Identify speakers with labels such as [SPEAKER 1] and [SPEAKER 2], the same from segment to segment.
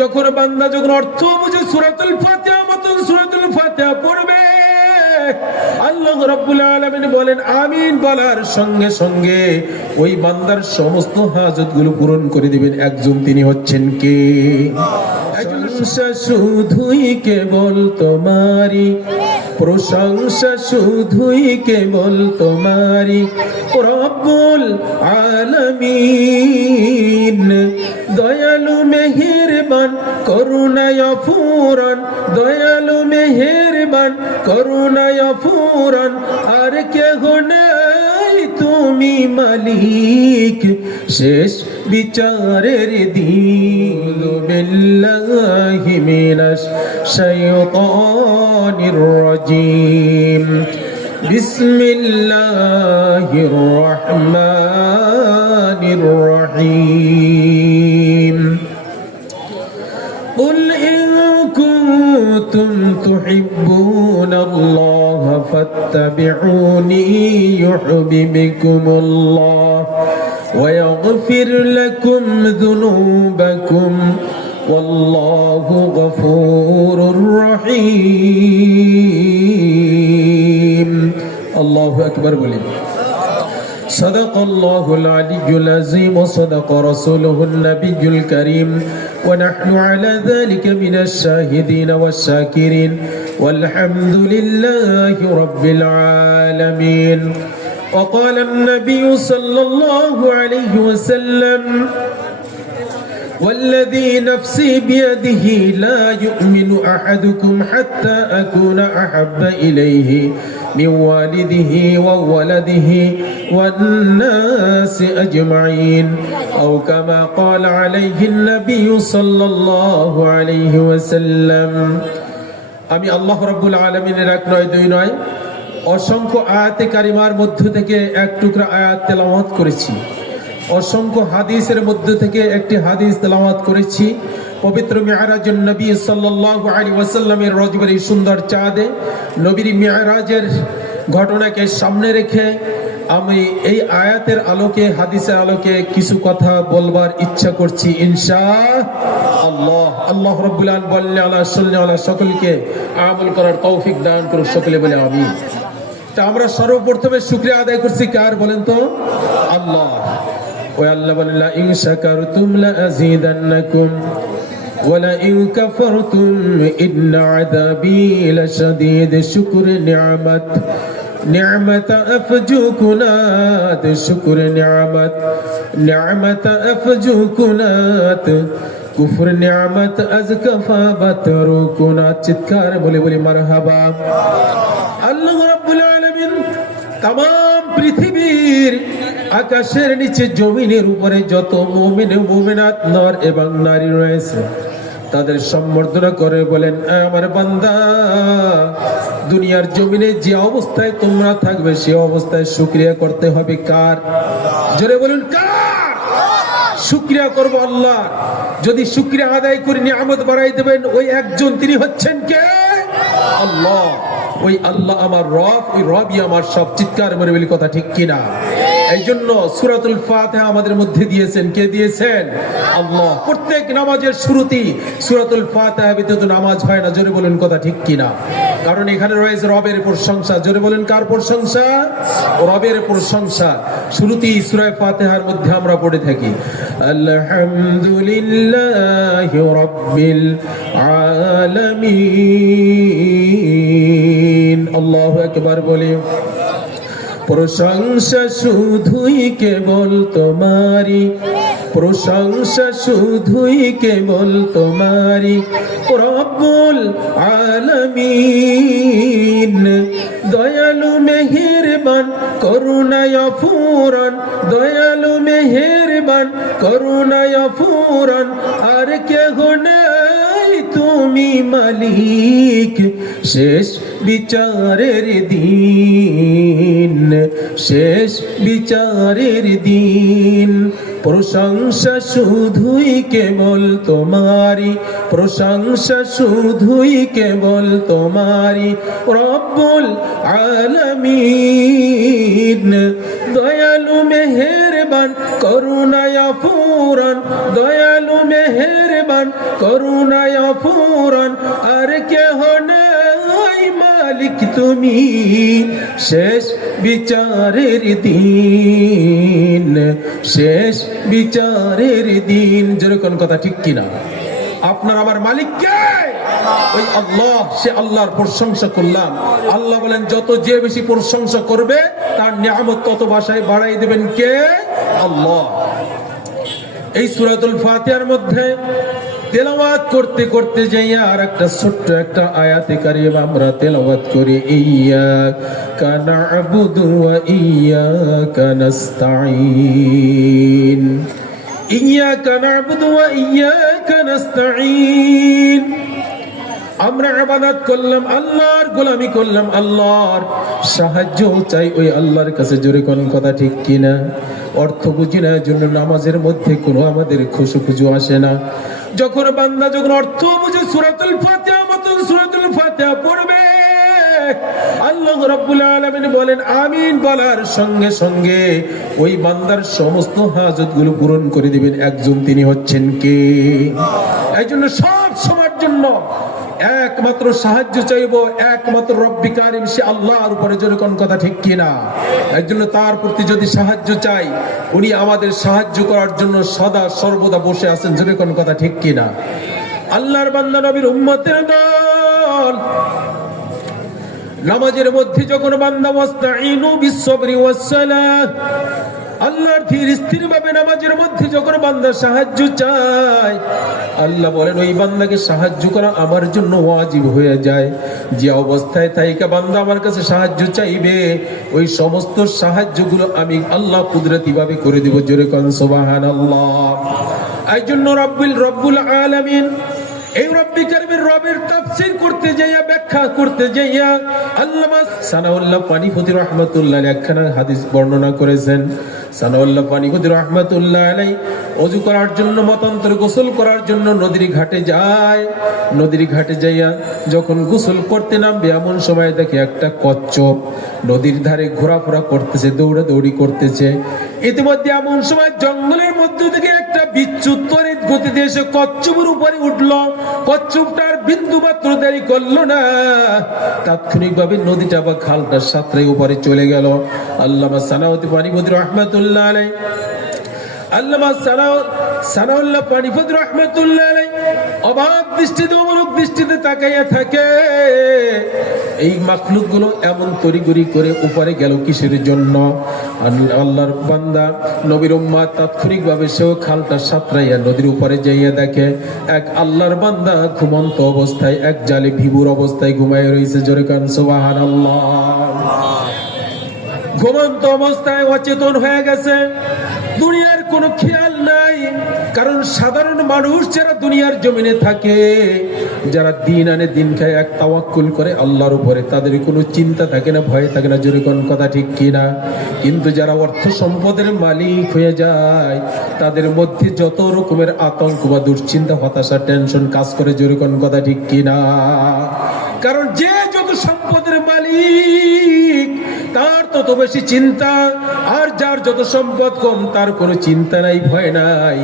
[SPEAKER 1] যখন বান্দা যখন অর্থ বুঝে সুরাতুল ফাতিহা মতন সুরাতুল ফাতিহা পড়বে, আল্লাহ রাব্বুল আলামিন বলেন, আমিন বলার সঙ্গে সঙ্গে ওই বান্দার সমস্ত হাজতগুলো পূরণ করে দিবেন। একজন তিনি হচ্ছেন কে? প্রশংসা শুধুই কেবল তোমারই। প্রশংসা শুধুই কেবল তোমারই। রব্বুল আলামিন, দয়ালু মেহেরবান, করুণায় ফুরান দয়ালু মেহেরবান, করুণায় ফুরান নাই তুমি মালিক শেষ বিচারের দিন বিল্লাহি মিনাশ শাইতানির রাজিম بسم الله الرحمن الرحيم قل إن كنتم تحبون الله فاتبعوني يحببكم الله ويغفر لكم ذنوبكم والله غفور رحيم الله أكبر بولي صدق الله العلي العظيم وصدق رسوله النبي الكريم ونحن على ذلك من الشاهدين والشاكرين والحمد لله رب العالمين وقال النبي صلى الله عليه وسلم والذي نفسي بيده لا يؤمن احدكم حتى اكون احب اليه من والده وولده والناس اجمعين او كما قال عليه النبي صلى الله عليه وسلم আমি আল্লাহ রাব্বুল আলামিনের এক নয় দুই নয় অসংখ্য আয়াতে কারিমার মধ্য থেকে এক টুকরা আয়াত তেলাওয়াত করেছি অসংখ্য হাদিসের মধ্য থেকে একটি হাদিস তেলাওয়াত করেছি। পবিত্র মেয়ারাজুন নবী সাল্লাল্লাহু আলাইহি ওয়াসাল্লামের সুন্দর চাঁদে। নবীর মেয়ারাজের ঘটনাকে সামনে রেখে আমি এই আয়াতের আলোকে, হাদিসের আলোকে কিছু কথা বলবার ইচ্ছা করছি, ইনশা আল্লাহ। আল্লাহ রব্বুল আলামিন বললে আলা সাল্লি আলা সকলকে আমল করার তৌফিক দান করুন সকলে বলে আমি তা আমরা সর্বপ্রথমে শুক্রিয়া আদায় করছি কার বলেন তো? আল্লাহ। ওই আল্লাহ বলেন লা ইন শাকারতুম লা আযীদান্নাকুম ولئن كفرتم إن عذابي لشديد شكر نعمت نعمة أفجوكنات شكر نعمت نعمة أفجوكنات কুফর নিয়ামত আজ কফা বাতরুকুনা চিৎকার বলে বলে মারহাবা আল্লাহ রাব্বুল আলামিন তাম পৃথিবীর আকাশের নিচে জমিনের উপরে যত মুমিন, মুমিনাত, নর এবং নারী রয়েছে, তাদের সম্বর্ধনা করে বলেন, আমার বান্দা, দুনিয়ার জমিনে যে অবস্থায় তোমরা থাকবে, সে অবস্থায় শুক্রিয়া করতে হবে কার? জোরে বলুন, কার? শুক্রিয়া করব আল্লাহ। যদি শুক্রিয়া আদায় করে নিয়ামত বাড়াই দেবেন, ওই একজন তিনি হচ্ছেন কে? আল্লাহ। ওই আল্লাহ আমার রব, ওই রবই আমার সব চিৎকার মনে বলি কথা ঠিক কিনা? এই জন্য সুরাতুল আমাদের মধ্যে দিয়েছেন। কে দিয়েছেন? আল্লাহ। প্রত্যেক নামাজের সুরাতুল নামাজ হয় না। জোরে বলুন কথা ঠিক কিনা? কারণ এখানে রয়েছে রবের প্রশংসা। জোরে বলেন কার প্রশংসা? রবের প্রশংসা। শুরুতেই সূরা ফাতিহার মধ্যে আমরা পড়ে থাকি। আলহামদুলিল্লাহ রাব্বিল আলামিন। আল্লাহু আকবার বলি। প্রশংসা শুধুই কেবল তোমারি প্রশংসা শুধুই কেবল তোমারি রব্বুল আলামিন, দয়ালু মেহেরবান, করুণায় ফুরান দয়ালু মেহেরবান, করুণায় ফুরান আর কে নাই তুমি মালিক, শেষ বিচারের দিন, শেষ বিচারের দিন। প্রশংসা শুধুই কেবল তোমারি প্রশংসা শুধুই কেবল তোমারি রব্বুল আলামিন। দয়ালু মেহের মেহেরবান, করুণায় ফুরান দয়ালু মেহেরবান, করুণায় ফুরান আর কেহ নাই মালিক তুমি, শেষ বিচারের দিন, শেষ বিচারের দিন। যেরকম কথা ঠিক কিনা? আপনার আমার মালিক কে? ওই আল্লাহ, সে আল্লাহর প্রশংসা করলাম। আল্লাহ বলেন, যত যে বেশি প্রশংসা করবে, তার নিয়ামত তত বাসায় বাড়াই দেবেন কে? আল্লাহ। এই সুরাতুল ফাতিহার মধ্যে তেলাওয়াত করতে করতে যাইয়া আর একটা ছোট্ট একটা আয়াতে কারিম আমরা তেলাওয়াত করি ইয়্যাকা না'বুদু ওয়া ইয়্যাকা নাস্তাঈন। না'বুদু ওয়া ইয়্যাকা নাস্তাঈন আমরা ইবাদত করলাম আল্লাহর গোলামি করলাম আল্লাহর। সাহায্য চাই ওই আল্লাহর কাছে, জোরে কোন কথা ঠিক কিনা? অর্থ বুঝি না জন্য নামাজের মধ্যে কোনো আমাদের খুশু খুজু আসে না। যখন বান্দা যখন অর্থ বুঝে, সূরাতুল ফাতিহা মতন সূরাতুল ফাতিহা পড়বে রাব্বুল আলামিন বলেন, আমিন বলার সঙ্গে সঙ্গে ওই বান্দার সমস্ত হাজতগুলো পূরণ করে দিবেন। একজন তিনি হচ্ছেন কে? এই জন্য সব সময়ের জন্য একমাত্র সাহায্য চাইব, একমাত্র রব্বি কারিম, সে আল্লাহর উপরে যেরকম কথা ঠিক কিনা। এর জন্য তার প্রতি যদি সাহায্য চাই, উনি আমাদের সাহায্য করার জন্য সদা সর্বদা বসে আছেন, যেরকম কথা ঠিক কিনা। আল্লাহর বান্দা নবীর উম্মতের দল নামাজের মধ্যে যখন বান্দা নামাজের মধ্যে যখন সাহায্য চায়, আল্লাহ বলেন, ওই বান্দাকে সাহায্য করা আমার জন্য ওয়াজিব হয়ে যায়। যে অবস্থায় বান্দা আমার কাছে সাহায্য চাইবে, ওই সমস্ত সাহায্যগুলো আমি আল্লাহ কুদরতি ভাবে করে দিব। জোরে কন, সুবহানাল্লাহ। এই জন্য রব্বুল রব্বুল আলামিন এই রব্বি কারিমের রবের তাফসীর করতে যাইয়া, ব্যাখ্যা করতে যাইয়া আল্লামা সানাউল্লাহ পানিপতি রহমাতুল্লাহ একখানা হাদিস বর্ণনা করেছেন। মতান্তর গোসল করার জন্য নদীর ঘাটে যায়। নদীর ঘাটে নামবে, এমন সময় দেখে একটা ধারে ঘোরাফেরা করতেছে, দৌড়া দৌড়ি করতেছে। ইতিমধ্যে এমন সময় জঙ্গলের মধ্যে থেকে একটা বিচ্যুত তরিত গতিতে এসে কচ্ছপের উপরে উঠল। কচ্ছপটার বিন্দু মাত্র দেরি করল না। তাৎক্ষণিক ভাবে নদীটা বা খালটা সাঁতরে উপরে চলে গেল। আল্লামা সানাউদ্দি পানিপতি রহমাতুল্লাহ উপরে গেল কিসের জন্য? আল্লাহর বান্দা নবীর উম্মা তাৎক্ষণিক সেও খালটা সাঁতরাইয়া নদীর উপরে যাইয়া দেখে, এক আল্লাহর বান্দা ঘুমন্ত অবস্থায়, এক জালে ভিবুর অবস্থায় ঘুমায় রয়েছে জোরে কান সুবাহান ঘুমন্ত অবস্থায় অচেতন হয়ে গেছে। দুনিয়ার কোনো খেয়াল নাই, কারণ সাধারণ মানুষ যারা দুনিয়ার জমিনে থাকে, যারা দিন আনে দিন খায়, এক তাওয়াক্কুল করে আল্লাহর উপরে, তাদের কোনো চিন্তা থাকে না, ভয় থাকে না, জোরে কোন কথা ঠিক কিনা কিন্তু যারা অর্থ সম্পদের মালিক হয়ে যায়, তাদের মধ্যে যত রকমের আতঙ্ক বা দুশ্চিন্তা, হতাশা, টেনশন কাজ করে, জোরে কোন কথা ঠিক কিনা কারণ যে যত সম্পদের মালিক তত বেশি চিন্তা, আর যার যত সম্পদ কম, তার কোনো চিন্তা নাই, ভয় নাই।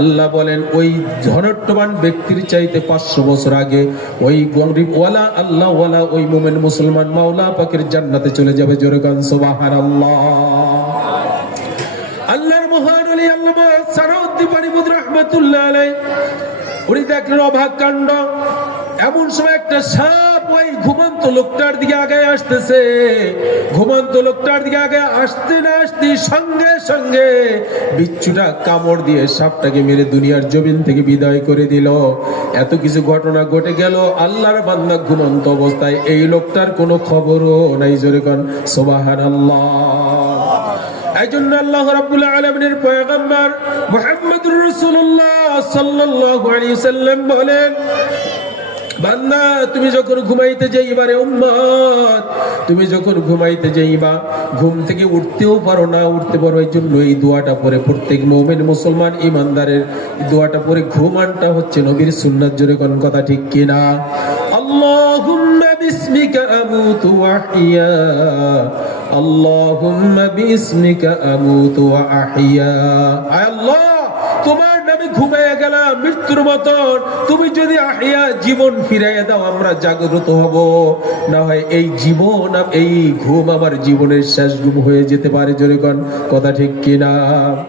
[SPEAKER 1] আল্লাহ বলেন, ওই ধনট্টবান ব্যক্তির চাইতে পাঁচশো বছর আগে ওই গরিব ওয়ালা আল্লাহ ওয়ালা ওই মোমেন মুসলমান মাওলা পাকের জান্নাতে চলে যাবে জোরে গান সোবাহার আল্লাহ আল্লাহর মহান আলী আল্লাহ সারাউদ্দিন পানিপুত রহমতুল্লাহ আলাই উনি দেখলেন অভাগ কাণ্ড। এমন সময় একটা সাপ ওই ঘুমন্ত লোকটার দিকে আগে আসতেছে। ঘুমন্ত লোকটার দিকে আগে আসতে না আসতে সঙ্গে সঙ্গে বিচ্ছুটা কামড় দিয়ে সাপটাকে মেরে দুনিয়ার জমিন থেকে বিদায় করে দিল। এত কিছু ঘটনা ঘটে গেল, আল্লাহর বান্দা ঘুমন্ত অবস্থায়। এই লোকটার কোনো খবরও নাই জোরে কন সোবাহান এই জন্য আল্লাহ রাব্বুল আলামিনের পয়গম্বর মুহাম্মদুর রাসূলুল্লাহ সাল্লাল্লাহু বলেন বান্দা, তুমি যখন ঘুমাইতে যাইবা রে উম্মত, তুমি যখন ঘুমাইতে যাইবা, ঘুম থেকে উঠতেও পারো না, উঠতে পারো, এই জন্য এই দোয়াটা পরে প্রত্যেক মুমিন মুসলমান ইমানদারের দোয়াটা পরে ঘুমানটা হচ্ছে নবীর সুন্নাত, জোরে কোন কথা ঠিক কিনা? আল্লাহ, তোমার নামে ঘুমিয়ে গেলাম, মৃত্যুর মতন। তুমি যদি আহিয়া জীবন ফিরাইয়া দাও, আমরা জাগ্রত হব। না হয় এই জীবন এই ঘুম আমার জীবনের শেষ ঘুম হয়ে যেতে পারে কন। কথা ঠিক কিনা?